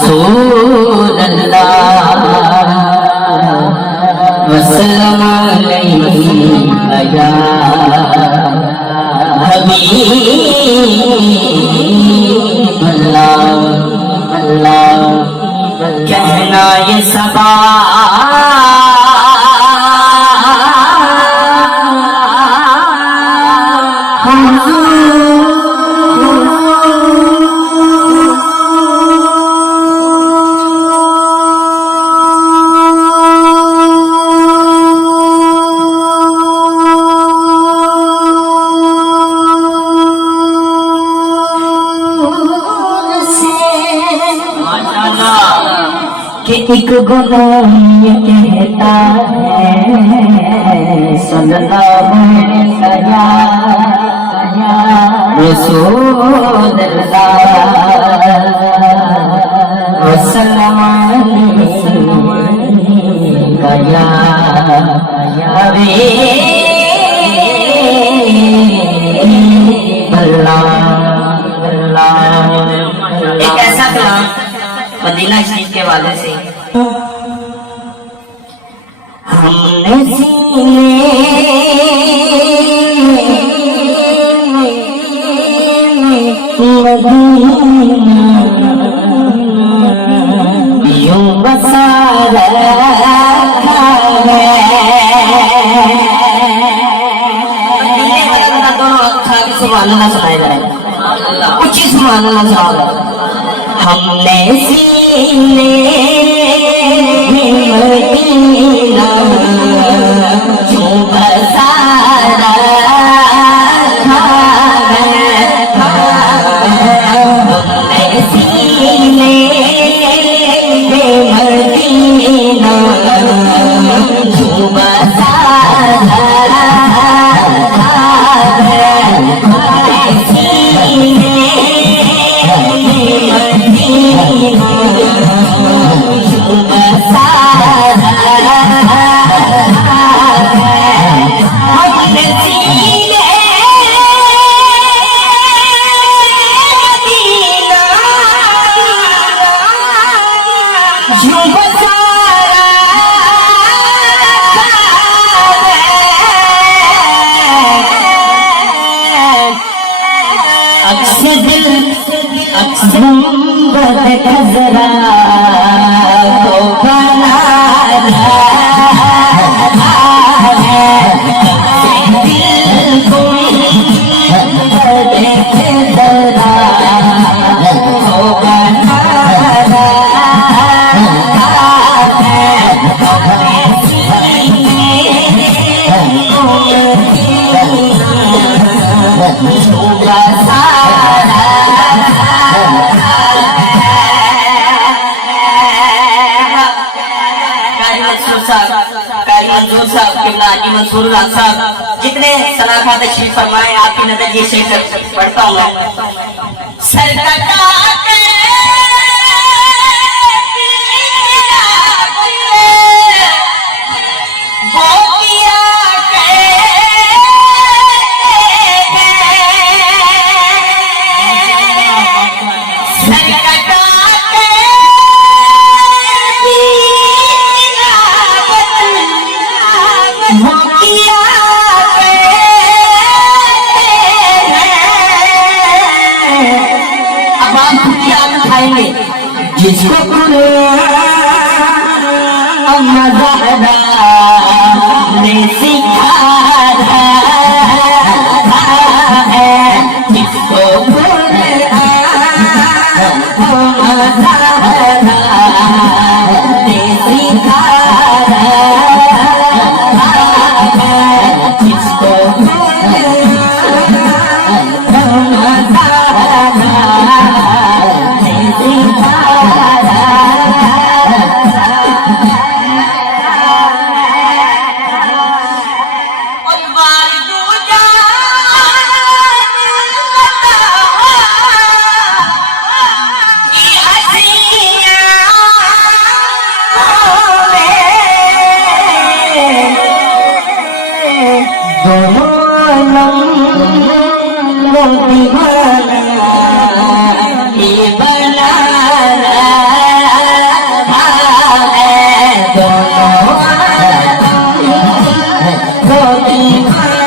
रसूल अल्लाह वसल्लम अलैहि या हबीब अल्लाह। अल्लाह कहना ये सबा कि एक गुलाम ये कहता है सल्लल्लाहु अलैहि रसूल अल्लाह वसल्लम अलैहि या हबीब अल्लाह। एक ऐसा कलाम मदीना शरीफ के वाले से हमने सीने यूं बसा रखा है। दोनों अच्छा की सुभान अल्लाह सुनाया जाए, कुछ ही सुभान अल्लाह सुनाया। हमने सीने मदीना क्यों बसा रखा है। हमने सीने मदीना क्यों बसा रखा है। अक्सर दिल अक्सर नजरा तो बना दिल को जरा तो बना मंसूरुल्लाह साहब जितने सलाखा तशरीफ फरमाए आपकी नजर ये शेर पढ़ता हूँ मैं। जिसको मज़हरा ने सिखाया है, जिसको मज़हरा ने सिखाया है, जिसको दीवाना ये बना रोटी खाए